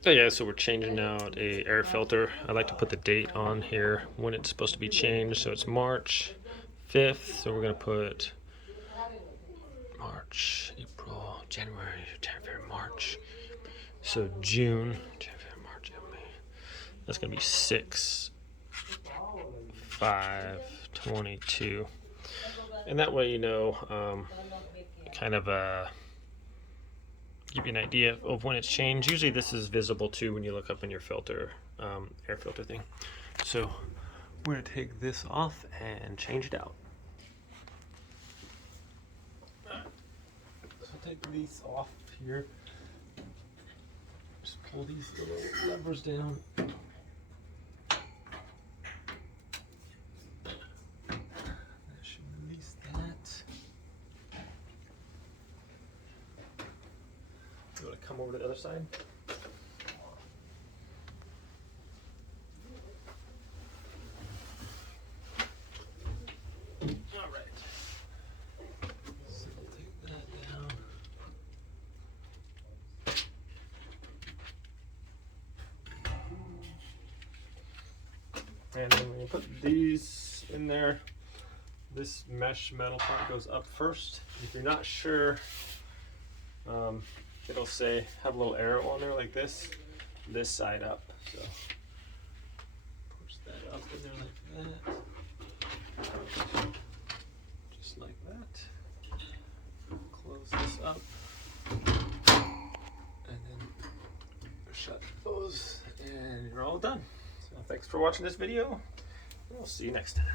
So yeah, so we're changing out a air filter. I like to put the date on here when it's supposed to be changed. So it's March 5th. So we're gonna put March, April, January, February, March. So June, January, March, May. That's gonna be 6/5/22, and that way kind of give you an idea of when it's changed. Usually this is visible too when you look up in your filter, air filter thing. So we're gonna take this off and change it out. So I'll take these off here. Just pull these little levers down. That should release that. You want to come over to the other side? All right. So we'll take that down. And then when you put these in there, this mesh metal part goes up first. If you're not sure, it'll say, have a little arrow on there like this side up. So push that up in there like that. Just like that. Close this up. And then shut those, and you're all done. So thanks for watching this video. We'll see you next time.